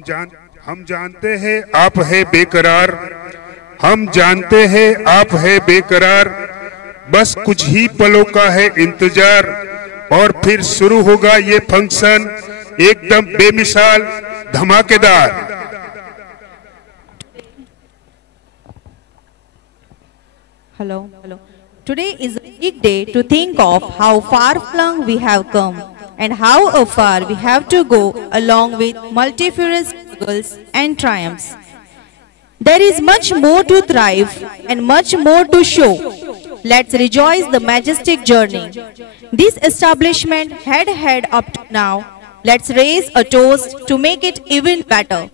हम जानते हैं आप है बेकरार, हम जानते हैं आप है बेकरार, बस कुछ ही पलों का है इंतजार और फिर शुरू होगा ये फंक्शन एकदम बेमिसाल धमाकेदार। Hello. Today is a big day to think of how far-flung we have come and how far we have to go along with multifarious struggles and triumphs. There is much more to thrive and much more to show. Let's rejoice the majestic journey this establishment had up to now. Let's raise a toast to make it even better.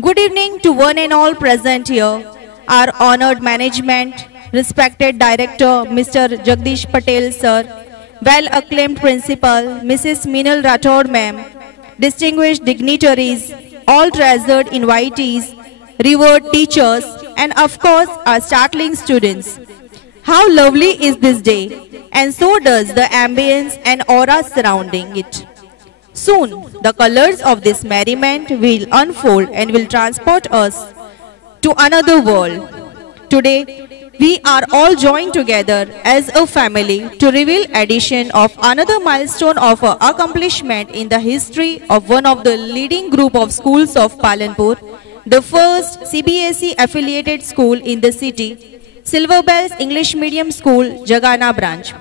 Good evening to one and all present here, our honored management, respected Director Mr. Jagdish Patel Sir, well-acclaimed Principal Mrs. Meenal Rathod Ma'am, distinguished dignitaries, all treasured invitees, revered teachers, and of course our startling students. How lovely is this day, and so does the ambience and aura surrounding it. Soon, the colors of this merriment will unfold and will transport us to another world. Today, we are all joined together as a family to reveal addition of another milestone of our accomplishment in the history of one of the leading group of schools of Palanpur, the first CBSE affiliated school in the city, Silver Bells English Medium School, Jagana branch.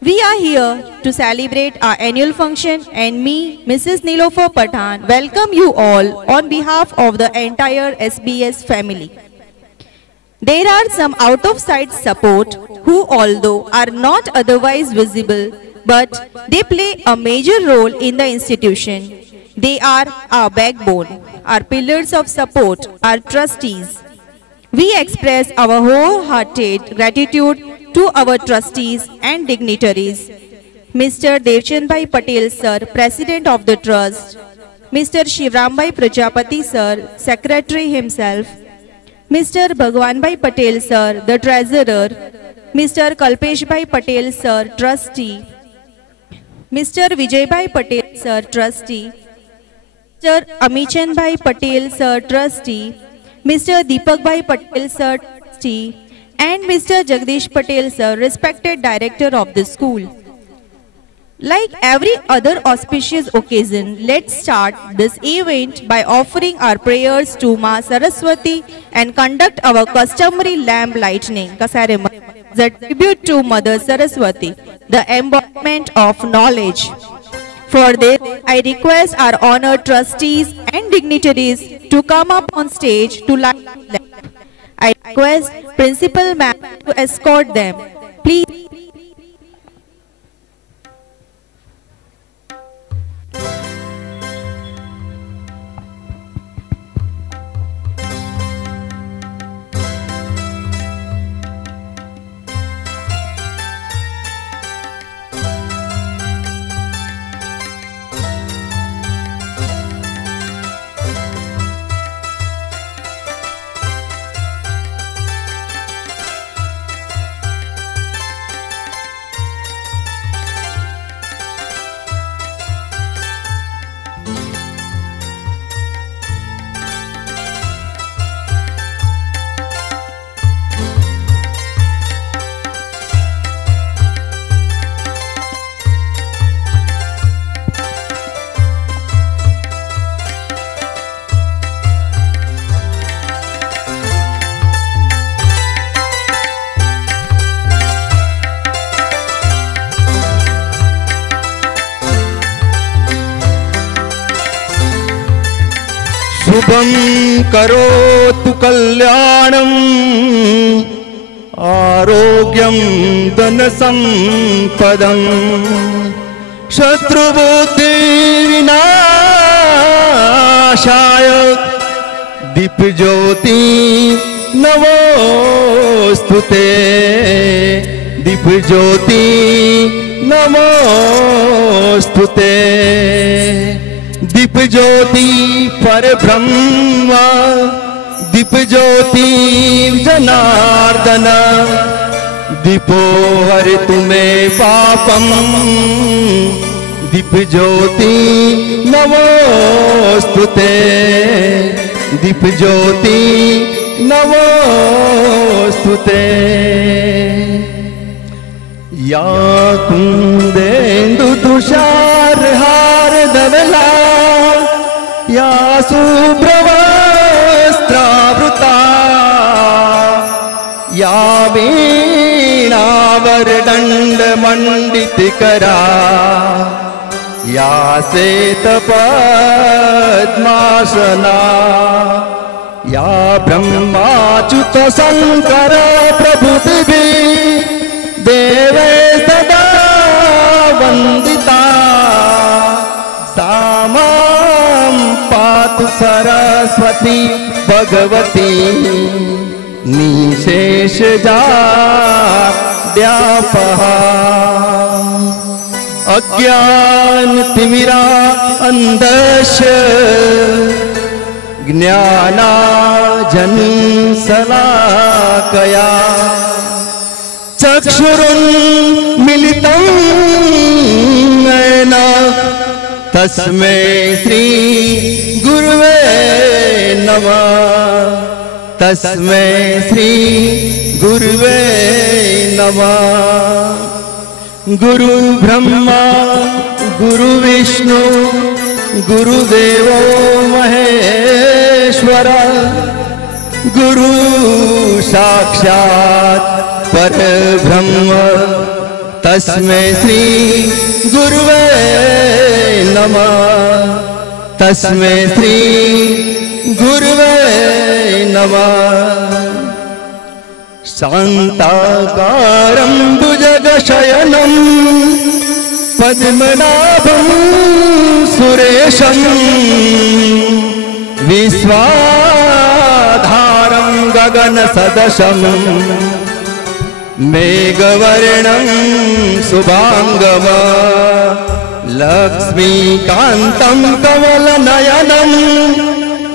We are here to celebrate our annual function and me, Mrs. Nilofer Pathan, welcome you all on behalf of the entire SBS family. There are some out-of-sight support who, although are not otherwise visible, but they play a major role in the institution. They are our backbone, our pillars of support, our trustees. We express our wholehearted gratitude to our trustees and dignitaries. Mr. Devchandbhai Patel Sir, President of the Trust, Mr. Shivrambai Prajapati Sir, Secretary himself, Mr. Bhagwanbhai Patel Sir, the Treasurer, Mr. Kalpeshbhai Patel Sir, Trustee, Mr. Vijaybhai Patel Sir, Trustee, Mr. Amichandbhai Patel Sir, Trustee, Mr. Deepakbhai Patel Sir, Trustee, and Mr. Jagdish Patel Sir, respected Director of the school. Like every other auspicious occasion, let's start this event by offering our prayers to Ma Saraswati and conduct our customary lamp lighting ceremony as a tribute to Mother Saraswati, the embodiment of knowledge. For this, I request our honored trustees and dignitaries to come up on stage to light the lamp. I request Principal Ma'am to escort them. Please. शुभं करोतु कल्याणं आरोग्यं धनसंपदं शत्रुबुद्धि विनाशाय दीपज्योति नमोस्तुते दीपज्योति नमोस्तुते दीप ज्योति पर ब्रह्म दीप ज्योति जनार्दन दीपो हर तुम्हें पापम दीप ज्योति नमोस्तुते, दीप ज्योति नमोस्तुते। या कुंदेन्दु तुषार हार धवला, या शुभ्रवस्त्रावृता, या वीणावरदण्ड मंडितकरा, या श्वेतपद्मासना, या ब्रह्माच्युत शंकर प्रभृति देवे सदा वंदिता, सा मां पातु सरस्वती भगवती निशेषजाड्यापहा। अज्ञानतिमिरा अन्धस्य ज्ञानाञ्जनशलाकया चक्षुरुन्मीलितं येन तस्मै श्री गुरुवे नमः, तस्मै श्री गुरुवे नमः। गुरु ब्रह्मा गुरु विष्णु गुरुदेवो महेश्वर, गुरु साक्षात् परब्रह्म, तस्मै श्री गुरुवे नमः, तस्मै श्री गुरुवे नमः। शान्ताकारं भुजगशयनं पद्मनाभं सुरेशं, विश्वाधारं गगनसदृशं मेघवर्णं शुभांगम, लक्ष्मीकान्तं कमलनयनं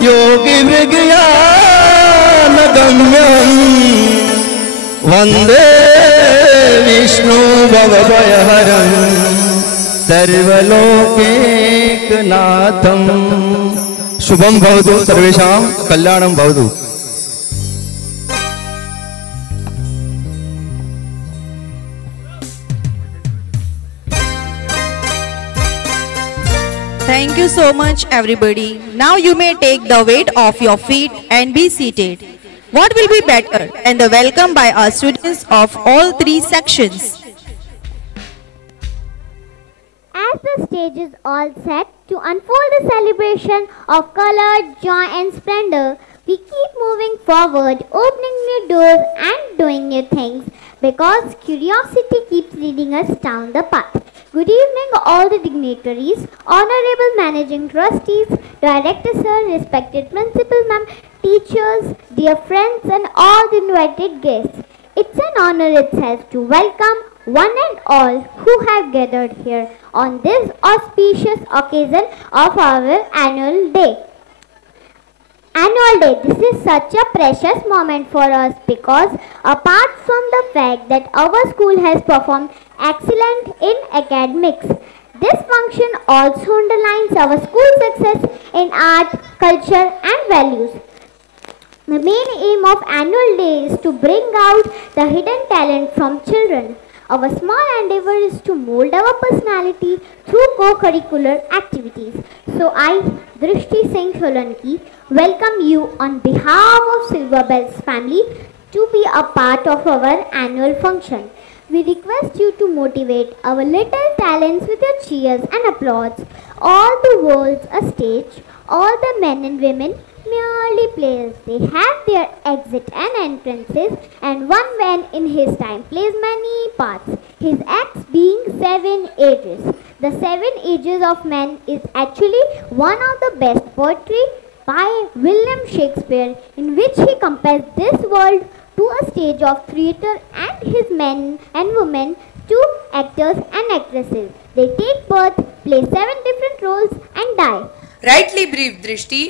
योगिविज्ञानगम्यं, वन्दे विष्णु भवभयहरं सर्वलोकैकनाथं। शुभं भवतु, सर्वेषां कल्याणं भवतु। Thank you so much, everybody. Now you may take the weight off your feet and be seated. What will be better than the welcome by our students of all three sections? As the stage is all set to unfold the celebration of color, joy and splendor, we keep moving forward, opening new doors and doing new things, because curiosity keeps leading us down the path. Good evening all the dignitaries, honorable managing trustees, director sir, respected principal ma'am, teachers, dear friends and all the invited guests. It's an honor itself to welcome one and all who have gathered here on this auspicious occasion of our annual day. This is such a precious moment for us, because apart from the fact that our school has performed excellent in academics, this function also underlines our school success in art, culture and values. The main aim of annual day is to bring out the hidden talent from children. Our small endeavor is to mold our personality through co-curricular activities. So I, Drishti Singh Solanki, welcome you on behalf of Silver Bells family to be a part of our annual function. We request you to motivate our little talents with your cheers and applause. All the world's a stage, all the men and women merely players. They have their exit and entrances, and one man in his time plays many parts, his acts being 7 ages. The 7 ages of man is actually one of the best poetry by William Shakespeare, in which he compares this world to a stage of theatre and his men and women to actors and actresses. They take birth, play 7 different roles and die. Rightly brief, Drishti.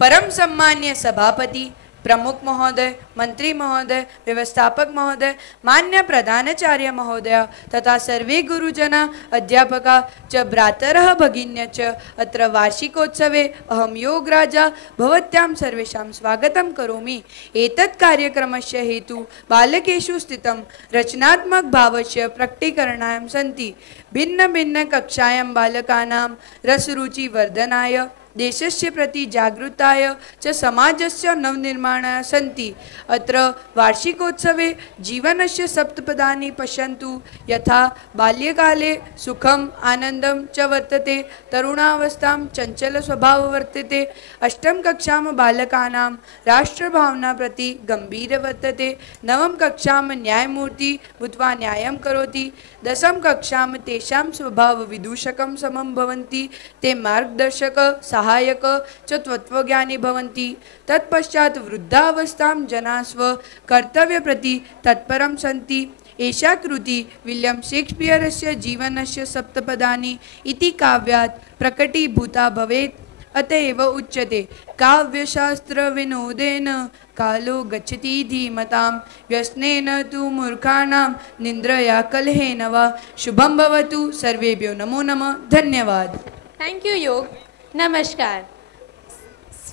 परम सम्मान्य सभापति, प्रमुख महोदय, मंत्री महोदय, व्यवस्थापक महोदय, मान्य प्रधानाचार्य महोदय तथा सर्वे गुरुजना अध्यापका च भ्रातरः भगिन्य च अत्र वार्षिकोत्सवे अहं योगराजा भवत्यां सर्वेषां स्वागतं करोमि। एतत् कार्यक्रमस्य हेतु बालकेषु स्थितं रचनात्मक भावस्य प्रकटीकरणाय सन्ति। भिन्न भिन्न कक्षायां बालकानां रसरुचिवर्धनाय, देशस्य प्रति जागृताय च समाजस्य नवनिर्माणाय सन्ति। अत्र वार्षिकोत्सवे जीवनस्य सप्तपदानि पश्यन्तु। यथा बाल्यकाले सुखम् आनन्दं च वर्तते, तरुणावस्थां चञ्चलस्वभावः वर्तते, अष्टम कक्षां बालकानां राष्ट्रभावना प्रति गम्भीर वर्तते, नवम कक्षां न्यायमूर्ति भूत्वा न्यायं करोति, दशम कक्षां तेषां स्वभाव विदूषकं समं भवन्ति, ते मार्गदर्शक सहायक च तत्त्वज्ञानी भवन्ति। तत्पश्चात् वृद्धावस्थां जनाः स्वकर्तव्य प्रति तत्परं सन्ति। एषा कृति विलियम शेक्सपियरस्य जीवनस्य सप्तपदानि इति काव्यात् प्रकटीभूता भवेत्। अतएव उच्यते काव्यशास्त्र विनोदेन कालो गच्छति धीमतां, व्यसनेन तु मूर्खाणां निन्द्रया कलहेन वा। शुभं भवतु। सर्वेभ्यो नमो नमः। धन्यवाद। थैंक यू योग। नमस्कार।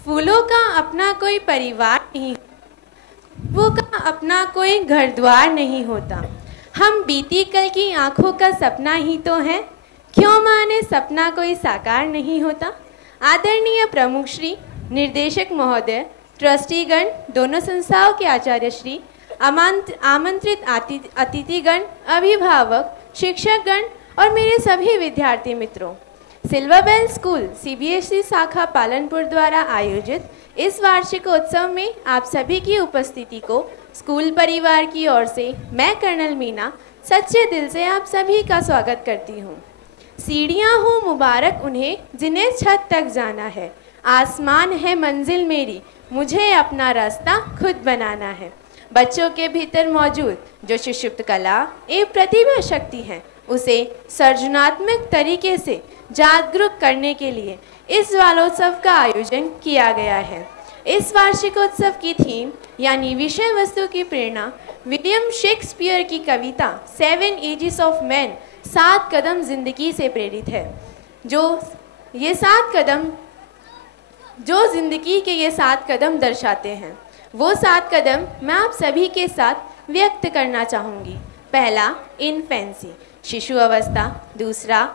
फूलों का अपना कोई परिवार नहीं, वो का अपना कोई घर द्वार नहीं होता। हम बीती कल की आंखों का सपना ही तो हैं, क्यों माने सपना कोई साकार नहीं होता। आदरणीय प्रमुख श्री, निर्देशक महोदय, ट्रस्टीगण, दोनों संस्थाओं के आचार्य श्री, आमंत्रित अतिथिगण, अभिभावक, शिक्षकगण और मेरे सभी विद्यार्थी मित्रों, सिल्वर बेल स्कूल सीबीएसई शाखा पालनपुर द्वारा आयोजित इस वार्षिकोत्सव में आप सभी की उपस्थिति को स्कूल परिवार की ओर से मैं कर्नल मीना सच्चे दिल से आप सभी का स्वागत करती हूँ। सीढ़ियाँ हो मुबारक उन्हें जिन्हें छत तक जाना है, आसमान है मंजिल मेरी, मुझे अपना रास्ता खुद बनाना है। बच्चों के भीतर मौजूद जो सुषुप्त कला एवं प्रतिभा शक्ति है, उसे सृजनात्मक तरीके से जागरूक करने के लिए इस बालोत्सव का आयोजन किया गया है। इस वार्षिकोत्सव की थीम यानी विषय वस्तु की प्रेरणा विलियम शेक्सपियर की कविता 7 एजेस ऑफ मैन, 7 कदम जिंदगी से प्रेरित है। जो जिंदगी के ये 7 कदम दर्शाते हैं, वो 7 कदम मैं आप सभी के साथ व्यक्त करना चाहूँगी। पहला इन्फेंसी, शिशु अवस्था। दूसरा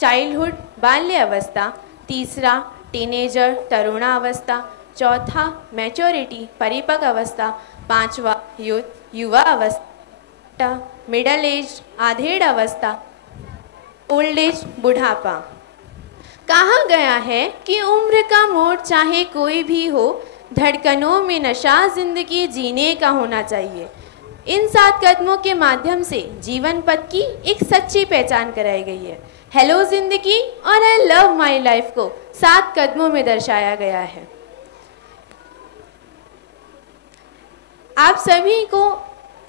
चाइल्डहुड, बाल्य अवस्था। तीसरा टीनेजर, तरुणावस्था। चौथा मैच्योरिटी, परिपक्व अवस्था। पांचवा यूथ, युवा अवस्था। मिडल एज, आधेड़ अवस्था। ओल्ड एज, बुढ़ापा। कहा गया है कि उम्र का मोड़ चाहे कोई भी हो, धड़कनों में नशा जिंदगी जीने का होना चाहिए। इन 7 कदमों के माध्यम से जीवन पथ की एक सच्ची पहचान कराई गई है। हेलो जिंदगी और आई लव माई लाइफ को 7 कदमों में दर्शाया गया है। आप सभी को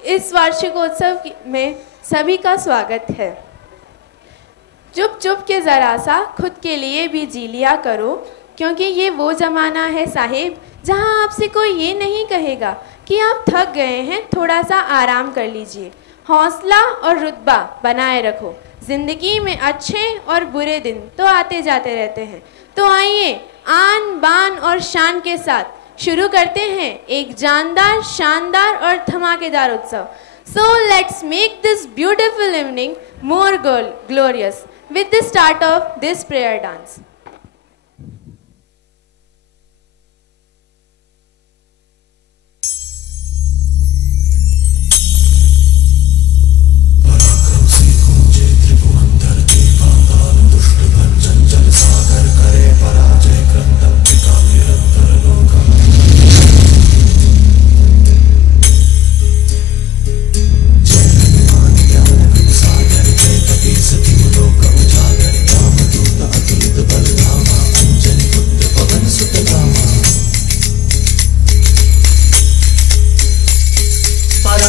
इस वार्षिकोत्सव में सभी का स्वागत है। चुप चुप के ज़रा सा खुद के लिए भी जी लिया करो, क्योंकि ये वो ज़माना है साहिब जहां आपसे कोई ये नहीं कहेगा कि आप थक गए हैं, थोड़ा सा आराम कर लीजिए। हौसला और रुतबा बनाए रखो। ज़िंदगी में अच्छे और बुरे दिन तो आते जाते रहते हैं, तो आइए आन बान और शान के साथ शुरू करते हैं एक जानदार, शानदार और धमाकेदार उत्सव। So let's make this beautiful evening more glorious with the start of this prayer dance. The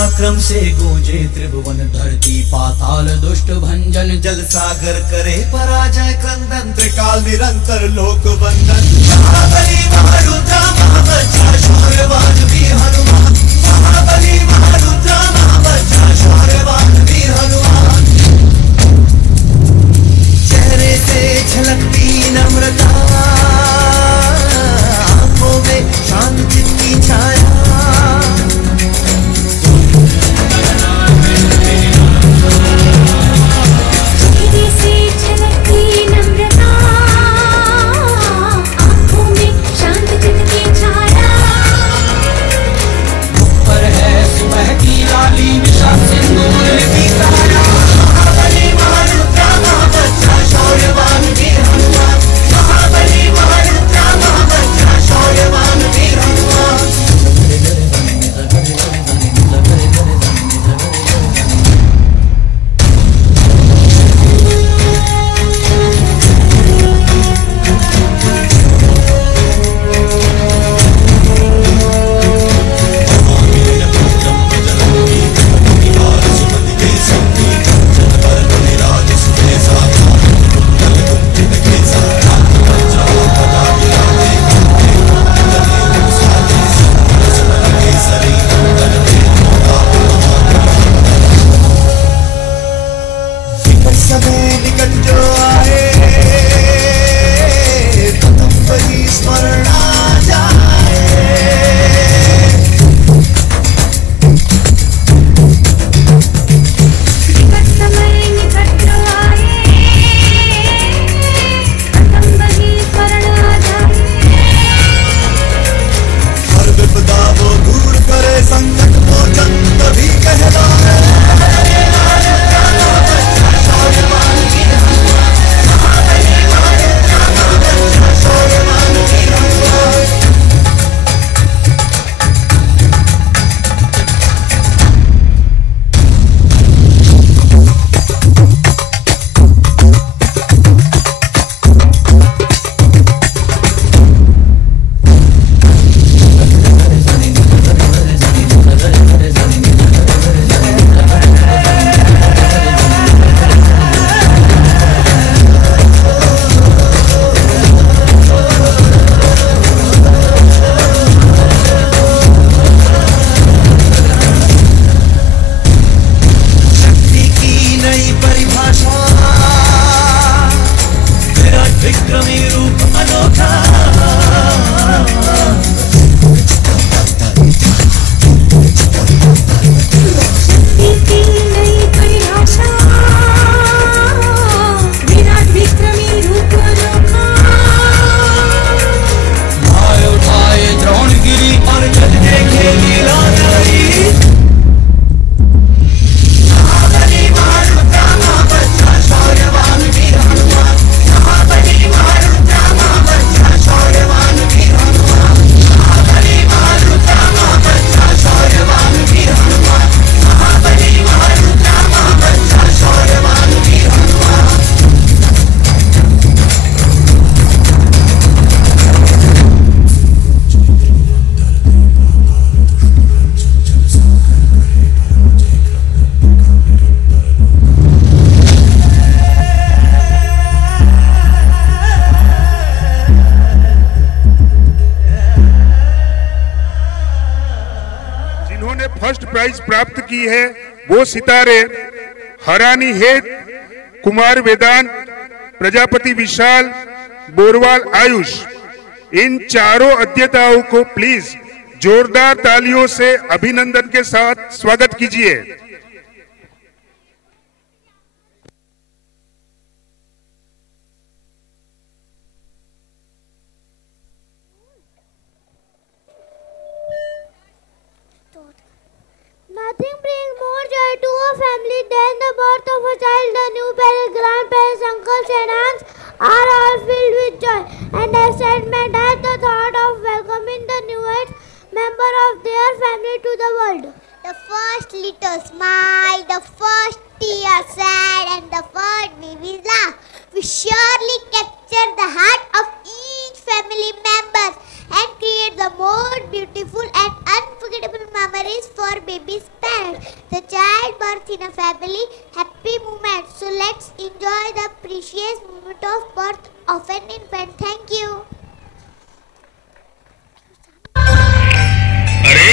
पराक्रम से गूंजे त्रिभुवन धरती पाताल दुष्ट भंजन जल सागर करे पराजय क्रंदन त्रिकाल निरंतर लोक वंदन महाबली महारुद्र महाबज्जा शौर्यवान वीर हनुमान महाबली महारुद्र महाबज्जा शौर्यवान वीर हनुमान चेहरे से झलकती नम्रता आंखों में शांत चित्त की छाया प्राइज प्राप्त की है वो सितारे हरानी हेड, कुमार वेदांत, प्रजापति विशाल, बोरवाल आयुष, इन चारों अध्येताओं को प्लीज जोरदार तालियों से अभिनंदन के साथ स्वागत कीजिए। Nothing brings more joy to a family than the birth of a child. The new parents, grandparents, uncles and aunts are all filled with joy and excitement at the thought of welcoming the newest member of their family to the world. The first little smile, the first tear sad and the first baby's laugh will surely capture the heart of each family member and create the most beautiful and unforgettable memories for baby's parents. once in a family happy moment. So let's enjoy the precious moment of birth of an infant. Thank you. अरे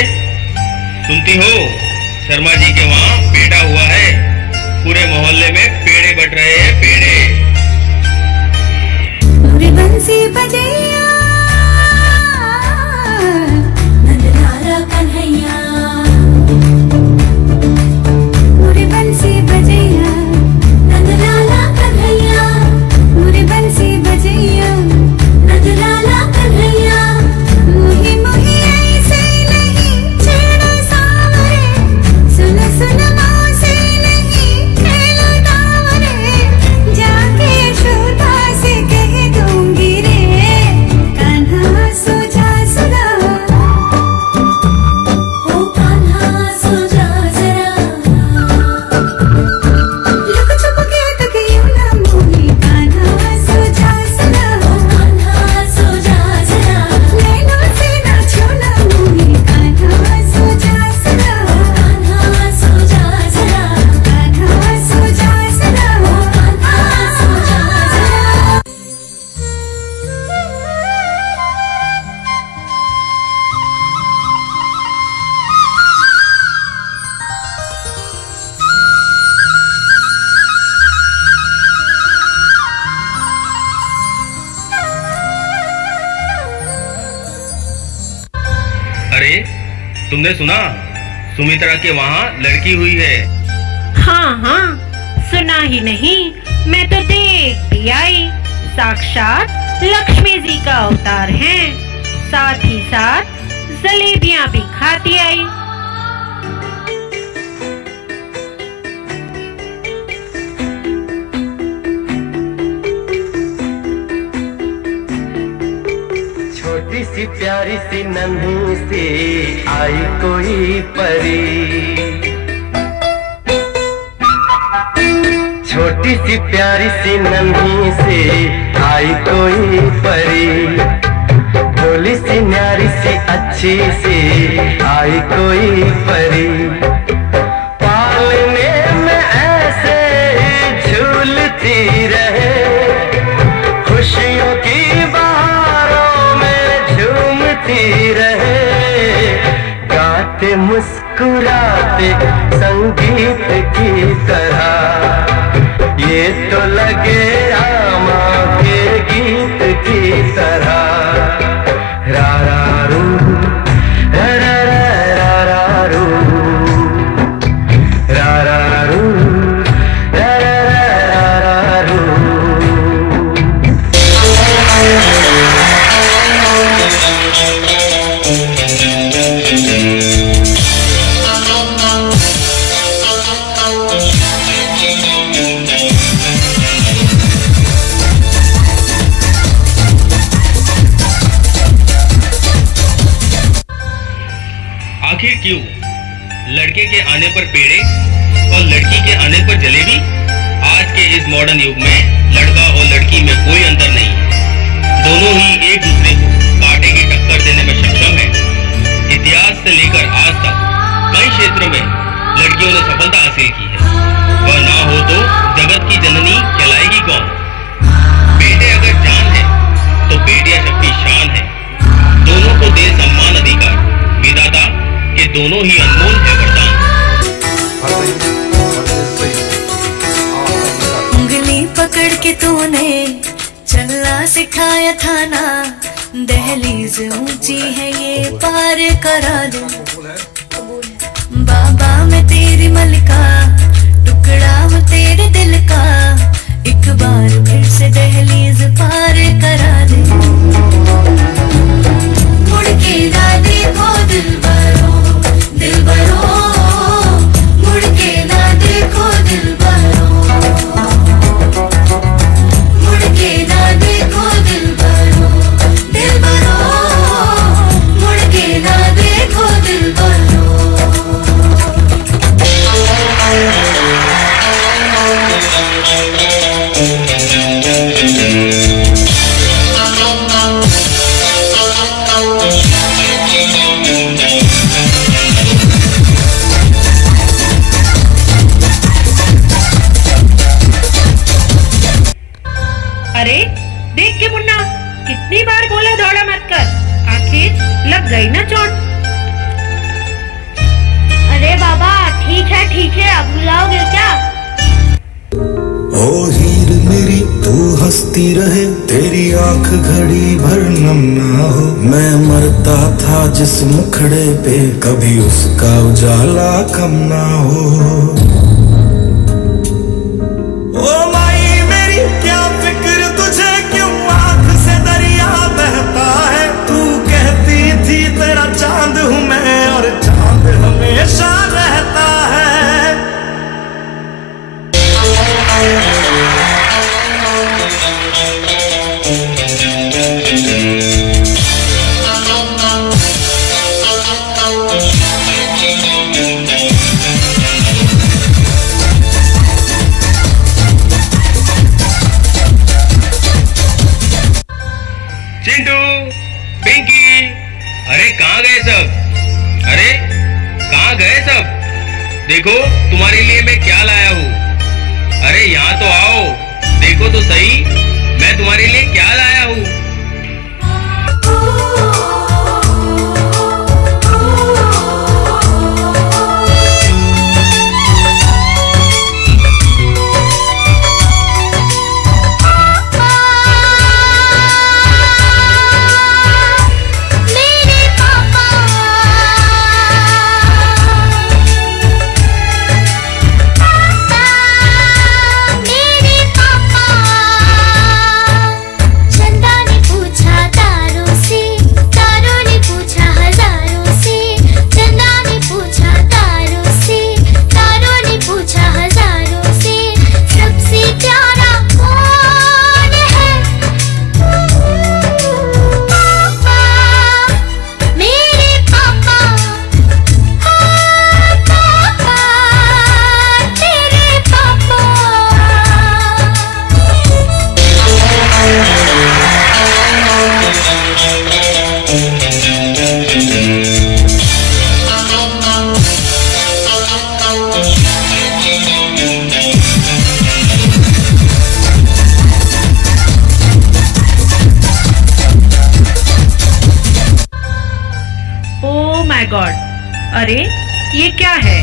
सुनती हो, शर्मा जी के वहाँ पेड़ा हुआ है। पूरे मोहल्ले में पेड़े बट रहे हैं, पेड़े। पूरे बंसी बजैया नंदलाला कन्हैया, पूरे बंसी बजैया नंदलाला कन्हैया, पूरे बंसी बजैया नंदलाला कन्हैया। मोही मोही ऐसे नहीं छेड़ो सावरे, सुन सुन मौसे नहीं खेलो दावरे, जाके यशोदा से कह दूंगी रे, कान्हा सो जा सदा, ओ कान्हा सो जा जरा, लुक छुप के तक यूं ना मोही, कान्हा सो जा सदा, ओ कान्हा सो जा जरा, नैनों से ना छू ना मोही, कान्हा सो जा सदा, ओ कान्हा सो जा जरा, कान्हा सो जा सदा, ओ कान्हा सो जा जरा। अरे तुमने सुना, सुमित्रा के वहाँ लड़की हुई है। हाँ हाँ, सुना ही नहीं, मैं तो देख भी आई। साक्षात लक्ष्मी जी का अवतार है, साथ ही साथ जलेबियां भी खाती आई। छोटी सी प्यारी सी नन्ही सी आई कोई परी, छोटी सी प्यारी सी नन्ही सी आई कोई परी, भोली सी न्यारी सी अच्छी सी आई कोई परी, पालने में ऐसे झूलती रहे, खुशियों की बहारों में झूमती रहे, गाते मुस्कुराते संगीत की तरह, ये तो लगे रामा के गीत की तरह। रा रा रू, रा रा रा रा रू, रा रा रू, रा रा रा रू। आखिर क्यों लड़के के आने पर पेड़े और लड़की के आने पर जलेबी? आज के इस मॉडर्न युग में लड़का और लड़की में कोई अंतर नहीं है, दोनों ही एक दूसरे को कांटे की टक्कर देने में सक्षम है। इतिहास से लेकर आज तक कई क्षेत्रों में लड़कियों ने सफलता हासिल की है, वह ना हो तो जगत की जननी कहलाएगी कौन? बेटे अगर जान है तो बेटियां सबकी शान है, दोनों को दे सम्मान अधिकार, विधाता के दोनों ही अनमोल है वरदान। उंगली पकड़ के तूने चलना सिखाया था ना, दहलीज ऊंची है ये पार करा दे, बाबा मैं तेरी मलिका, टुकड़ा हूँ तेरे दिल का, एक बार फिर से दहलीज पार करा दे, मुड़ के ना देखो दिलबरो, दिलबरो, मुड़ के ना देखो दिलबरो, मुड़ के ना देखो दिलबरो, दिलबरो, मुड़ के ना देखो दिलबरो। ठीक है, आप बुलाओगे क्या? ओ हीर मेरी तू हंसती रहे, तेरी आंख घड़ी भर नम ना हो। मैं मरता था जिस मुखड़े पे, कभी उसका उजाला कम ना हो। ओ माई मेरी क्या फिक्र तुझे, क्यों आंख से दरिया बहता है। तू कहती थी तेरा चांद हूँ मैं, और चांद हमेशा रहता है। चिंटू, पिंकी, अरे कहाँ गए सब? अरे कहाँ गए सब? देखो तुम्हारे लिए मैं क्या लाया हूँ। अरे यहाँ तो आओ, देखो तो सही मैं तुम्हारे लिए क्या लाया हूँ। अरे ये क्या है?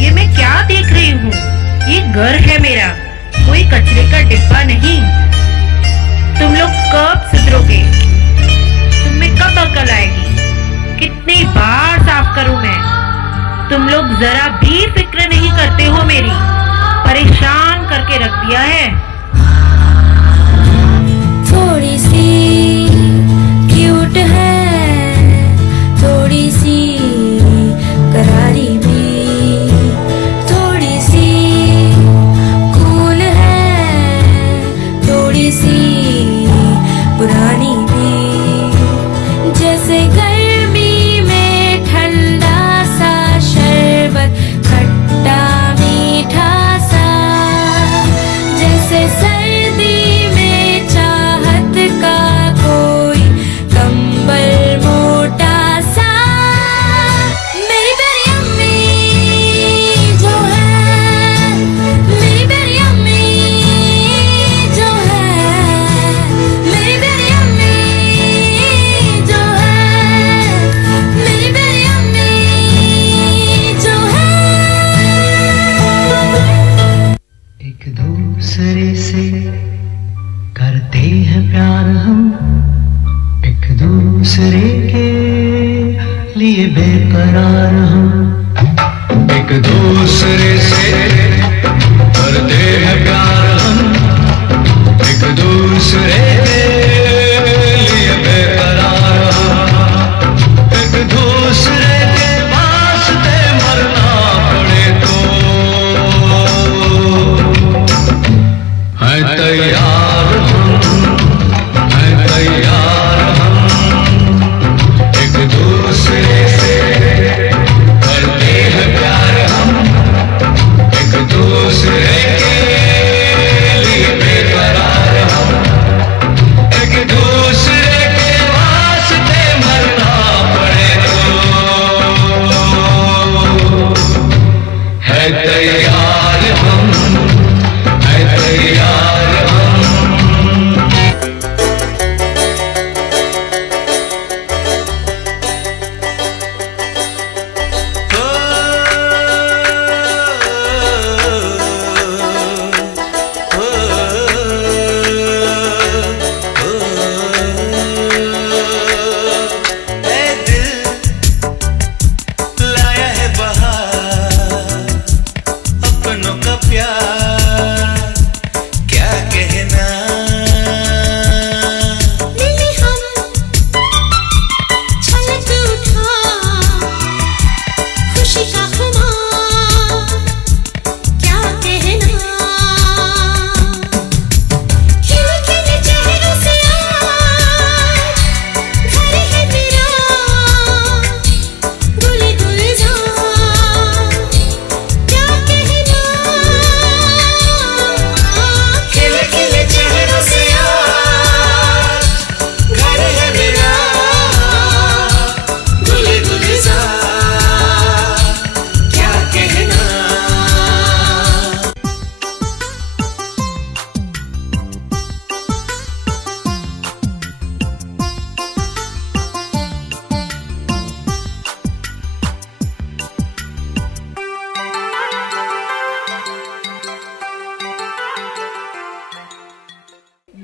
ये मैं क्या देख रही हूँ? ये घर है मेरा, कोई कचरे का डिब्बा नहीं। तुम लोग कब सुधरोगे? तुम में कब अकल आएगी? कितनी बार साफ करूँ मैं? तुम लोग जरा भी फिक्र नहीं करते हो मेरी, परेशान करके रख दिया है। थोड़ी सी क्यूट है, थोड़ी सी करारी भी, थोड़ी सी कूल है, थोड़ी सी पुरानी भी। जैसे गर्मी में ठंडा सा शरबत, खट्टा मीठा सा, जैसे प्यार क्या कहना। मिले हम छलक उठा खुशी का खुमार क्या कहना। खिले खिले चेहरों से आज घर है मेरा गुले गुलजार क्या कहना। खिले खिले चेहरों से आज घर है मेरा गुले गुलजार क्या कहना।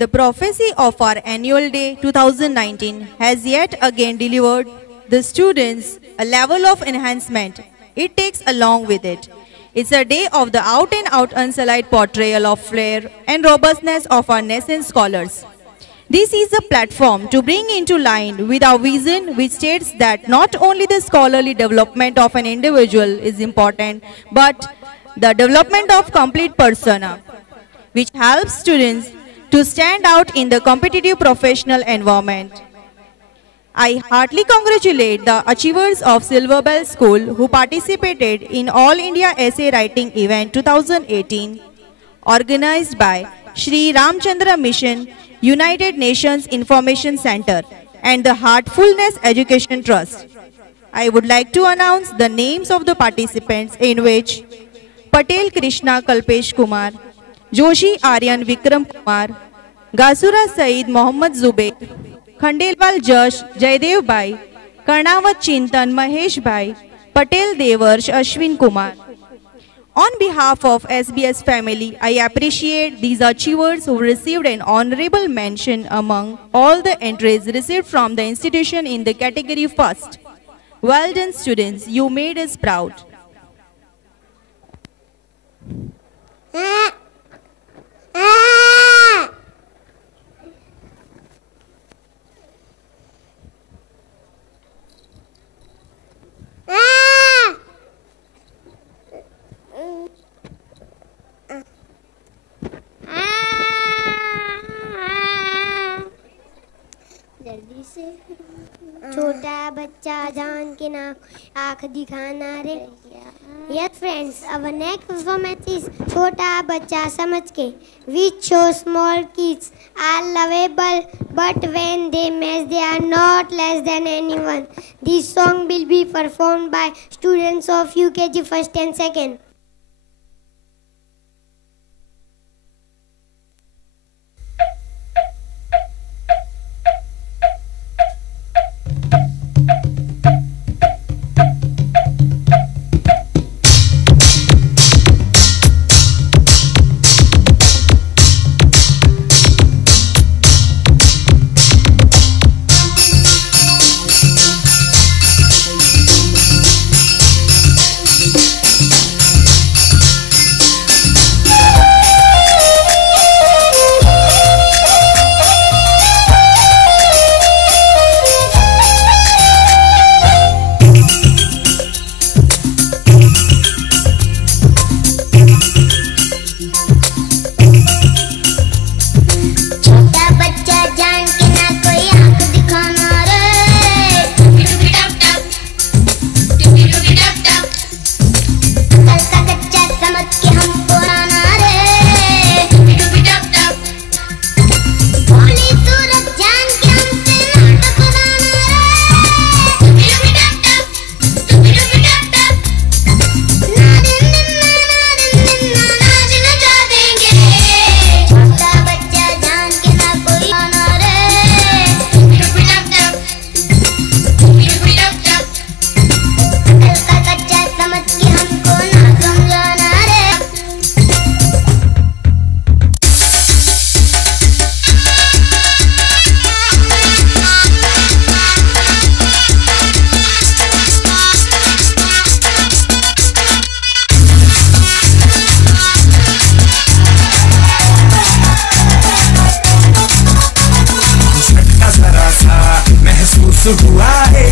The prophecy of our annual day 2019 has yet again delivered the students a level of enhancement it takes along with it. It's a day of the out and out unsullied portrayal of flair and robustness of our nascent scholars. This is a platform to bring into line with our vision which states that not only the scholarly development of an individual is important, but the development of complete persona, which helps students to stand out in the competitive professional environment. I heartily congratulate the achievers of Silver Bell School who participated in All India Essay Writing Event 2018, organized by Shri Ramchandra Mission, United Nations Information Center and the Heartfulness Education Trust. I would like to announce the names of the participants, in which Patel Krishna Kalpesh Kumar, Joshi Aryan Vikram Kumar, Gasura Saeed Mohammad Zubair, Khandelwal Jash Jaydev Bhai, Karnawat Chintan Mahesh Bhai, Patel Devarsh Ashwin Kumar. On behalf of SBS family, I appreciate these achievers who received an honorable mention among all the entries received from the institution in the category first. Well done, students, you made us proud. जल्दी से छोटा बच्चा जान के ना आँख दिखाना रे। Yes friends, our next performance is छोटा बच्चा समझ के, which shows small kids are lovable but when they mess they are not less than anyone. This song will be performed by students of UKG first and second. हुआ है,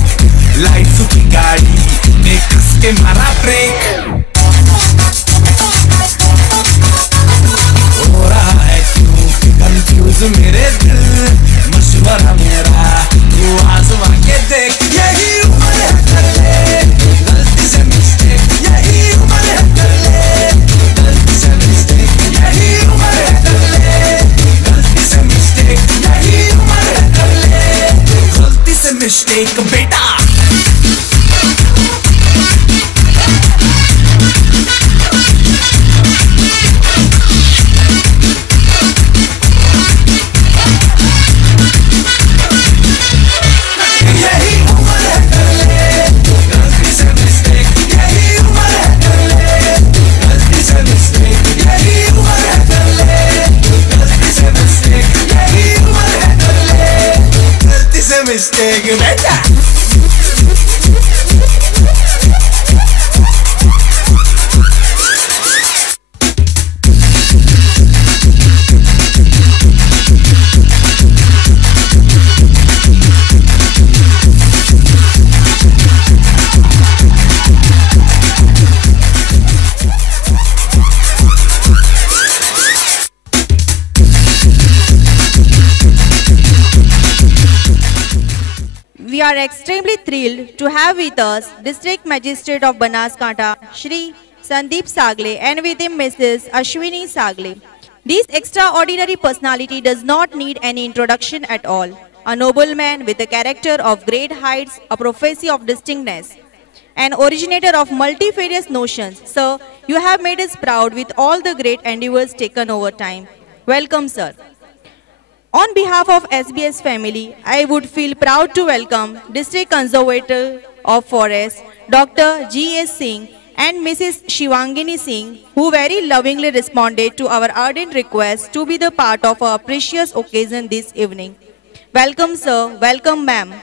lights की गाड़ी ने कस के मारा ब्रेक। हो रहा है क्यों कंफ्यूज मेरे दिल, मशवरा मेरा तू आजमा के देख। यही उम्र है कर ले गलती से मिस्टेक, यही उम्र है कर ले गलती से मिस्टेक, यही उम्र है कर ले गलती से मिस्टेक, यही उम्र है कर ले गलती से मिस्टेक बेटा। Mistake, better. We are extremely thrilled to have with us District Magistrate of Banaskantha, Shri Sandeep Sagle, and with him Mrs. Ashwini Sagle. This extraordinary personality does not need any introduction at all. A nobleman with a character of great heights, a prophecy of distinctness, an originator of multifarious notions. Sir, you have made us proud with all the great endeavors taken over time. Welcome, sir. On behalf of SBS family, I would feel proud to welcome District Conservator of Forest, Dr. G.S. Singh and Mrs. Shivangini Singh, who very lovingly responded to our ardent request to be the part of our precious occasion this evening. Welcome, sir. Welcome, ma'am.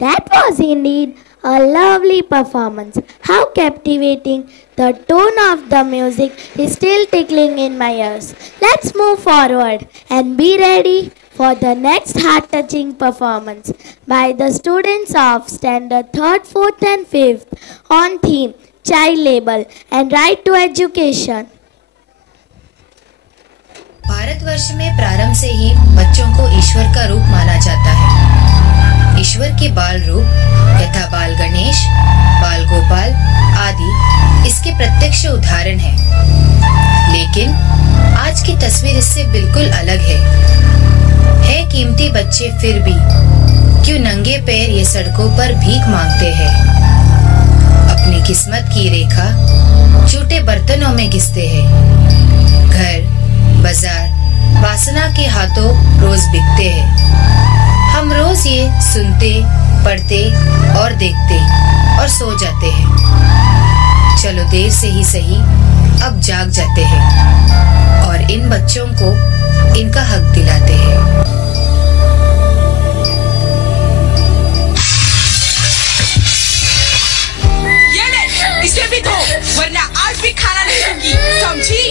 That was indeed a lovely performance. How captivating. The tone of the music is still tickling in my ears. Let's move forward and be ready for the next heart-touching performance by the students of Standard 3rd, 4th and 5th on theme Child Labor and Right to Education. Bharatvarsh में प्रारंभ से ही बच्चों को ईश्वर का रूप माना जाता है। ईश्वर के बाल रूप यथा बाल गणेश, बाल गोपाल आदि इसके प्रत्यक्ष उदाहरण हैं। लेकिन आज की तस्वीर इससे बिल्कुल अलग है कीमती बच्चे फिर भी क्यों नंगे पैर ये सड़कों पर भीख मांगते हैं। अपनी किस्मत की रेखा छोटे बर्तनों में घिसते हैं। घर, बाजार, वासना के हाथों रोज बिकते हैं। हम रोज ये सुनते, पढ़ते और देखते और सो जाते हैं। चलो देर से ही सही अब जाग जाते हैं और इन बच्चों को इनका हक दिलाते हैं। ये ले, इसे भी दो, वरना आज भी खाना नहीं दूंगी, समझी?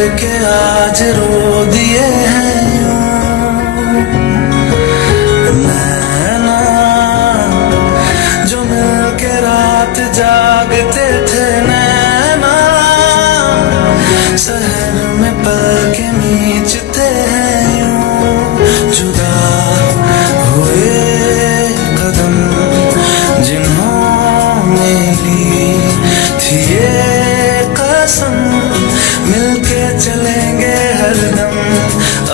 के आज रो दिए हैं नैना, जो मिल के रात जागते थे नैना, शहर में पल के नीचते हैं यूं, जुदा हुए कदम जिन्होंने ली थी ये कसम, मिलके चलेंगे हरदम,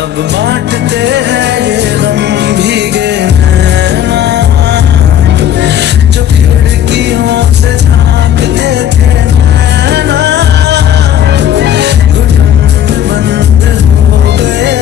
अब बांटते हैं ये गम, भीगे नैना जो खिड़कियों से झांकते थे नैना, घुटन में बंद हो गए।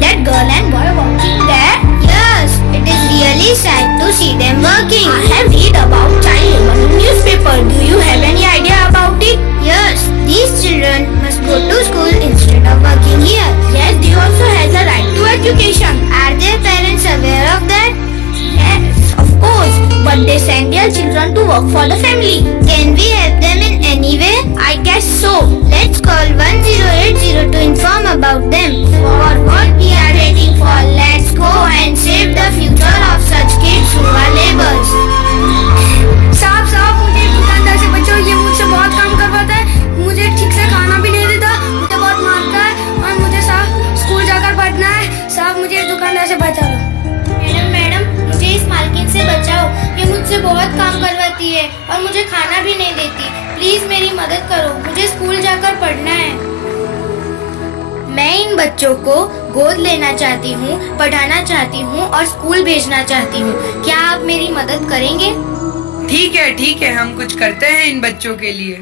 That girl and boy walking there? Yes, it is really sad to see them working. I have read about child labor in newspaper. Do you have any idea about it? Yes, these children must go to school instead of working here. Yes, they also has a right to education. Are their parents aware of that? Yes, of course, but they send their children to work for the family. Can we help them in any way? I guess so. Let's call 1080 to inform about them. For what we are waiting for, let's go and save the future of such kids who are laborers. साहब मुझे दुकानदार से बचाओ, ये मुझसे बहुत काम करवाता है, मुझे ठीक से खाना भी नहीं देता, मुझे बहुत मारता है और मुझे साहब स्कूल जाकर पढ़ना है। साहब मुझे दुकानदार से बचा लो। मैडम मुझे इस मालकिन से बचाओ, ये मुझसे बहुत काम करवाती है और मुझे खाना भी नहीं देती। प्लीज मेरी मदद करो, मुझे स्कूल जाकर पढ़ना है। मैं इन बच्चों को गोद लेना चाहती हूँ, पढ़ाना चाहती हूँ और स्कूल भेजना चाहती हूँ। क्या आप मेरी मदद करेंगे? ठीक है, हम कुछ करते हैं इन बच्चों के लिए।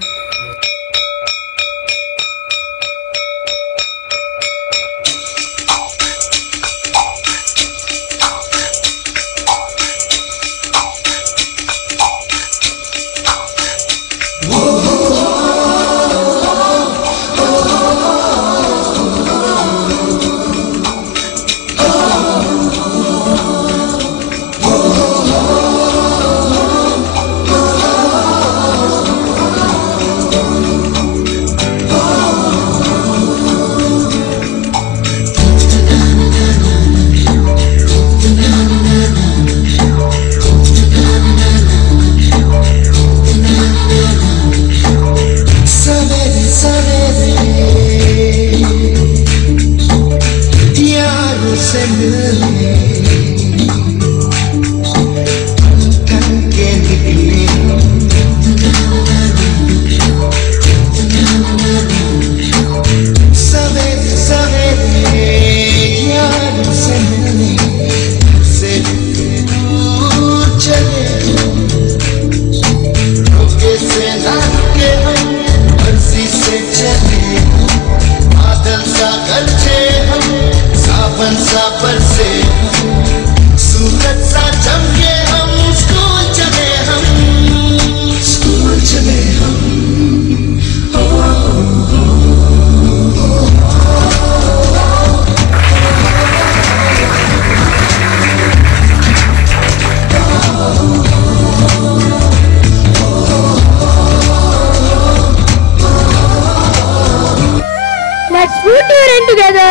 together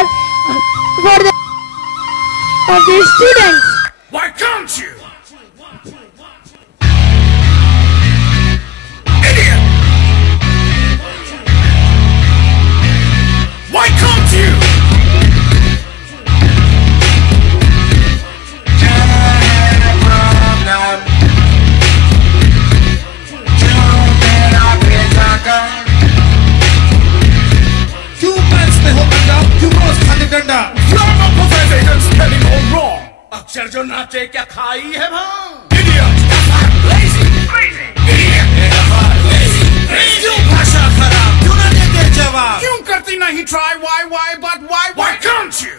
for the of the students. Why can't you? Idiot! Why can't you? अक्षर जो नाचे क्या खाई है भांग? क्यों भाषा खराब, क्यों ना देते जवाब, क्यों करती नहीं try? why but why can't you?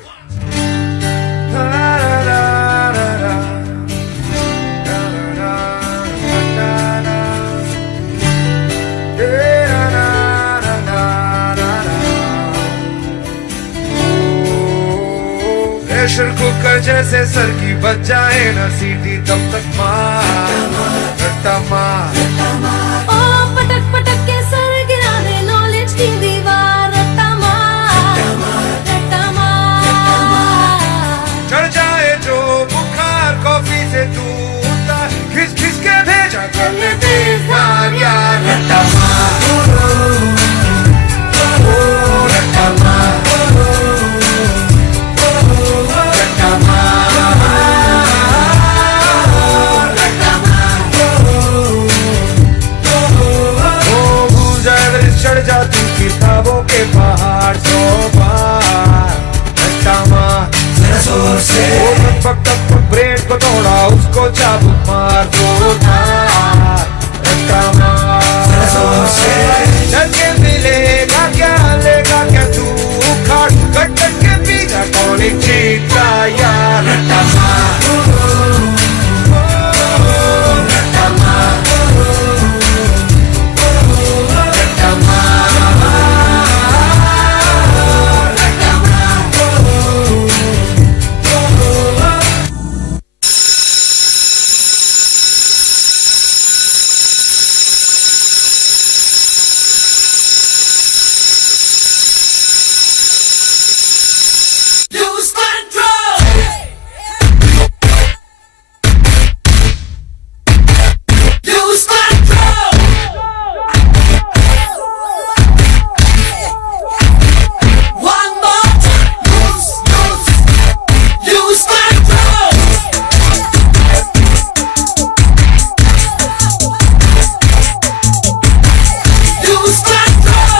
Pressure cooker जैसे सर की बच जाए ना सीटी तब तक मार रट्टा मार। ओ पटक पटक के सर गिरा दे नॉलेज की दीवार, रट्टा मार रट्टा मार। चढ़ जाए जो बुखार कॉफी से तू उतार, खिस खिस के भेजा कर ले तेज धार यार। रट्टा मार रट्टा मार रट्टा मार रट्टा मार। ओ भूल जाए चढ़ जा तू किताबों के पहाड़ 100 बार। रट्टा मार जरा जोर से, टपक ब्रेड को तोड़ा उसको चाबुक मार जोरदार। रट्टा मार जरा जोर से, चल के मिलेगा क्या लेगा क्या तू उखाड़, कट कट के पीछा कौन एक जीता यार। रट्टा मार रट्टा मार रट्टा मार रट्टा मार। Lose control. Lose control. One more time. Lose control. Lose control.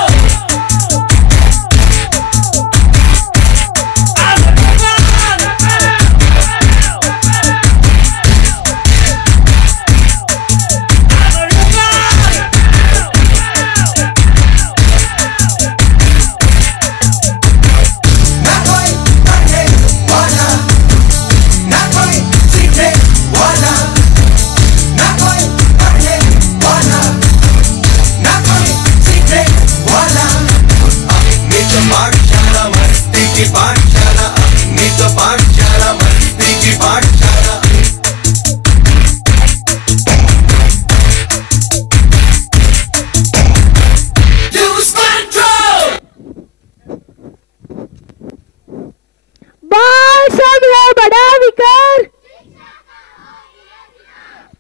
बाल सब है बड़ा विकार,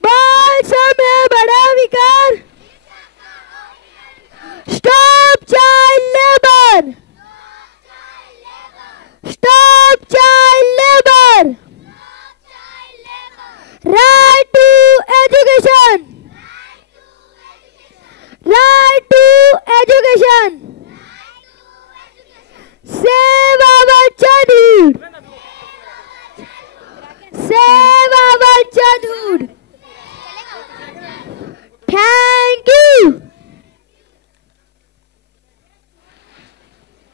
बाल सब है बड़ा विकार। Stop child labour, stop child labour. Right to education, right to education. Save our childhood, save our childhood. Thank you.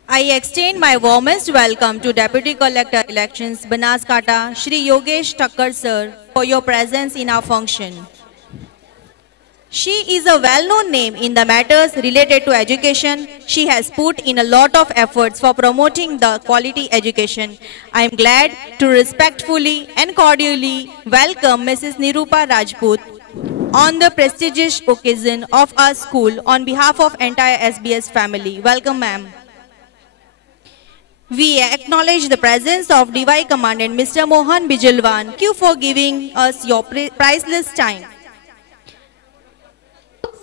I extend my warmest welcome to Deputy Collector Elections, Banaskata, Shri Yogesh Thakkar sir, for your presence in our function. She is a well-known name in the matters related to education. She has put in a lot of efforts for promoting the quality education. I am glad to respectfully and cordially welcome Mrs. Nirupa Rajput on the prestigious occasion of our school on behalf of entire SBS family. Welcome, ma'am. We acknowledge the presence of DY Commandant Mr. Mohan Bijilwan. Thank you for giving us your priceless time.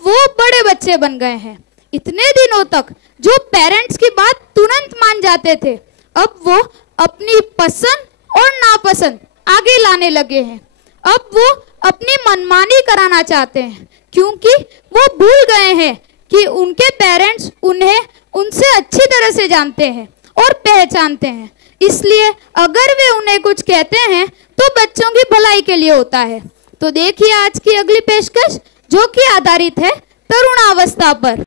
वो बड़े बच्चे बन गए हैं। इतने दिनों तक जो पेरेंट्स की बात तुरंत मान जाते थे, अब वो अपनी पसंद और नापसंद आगे लाने लगे हैं। अब वो अपनी मनमानी कराना चाहते हैं, क्योंकि वो भूल गए हैं कि उनके पेरेंट्स उन्हें उनसे अच्छी तरह से जानते हैं और पहचानते हैं। इसलिए अगर वे उन्हें कुछ कहते हैं तो बच्चों की भलाई के लिए होता है। तो देखिए आज की अगली पेशकश, जो कि आधारित है तरुणावस्था पर।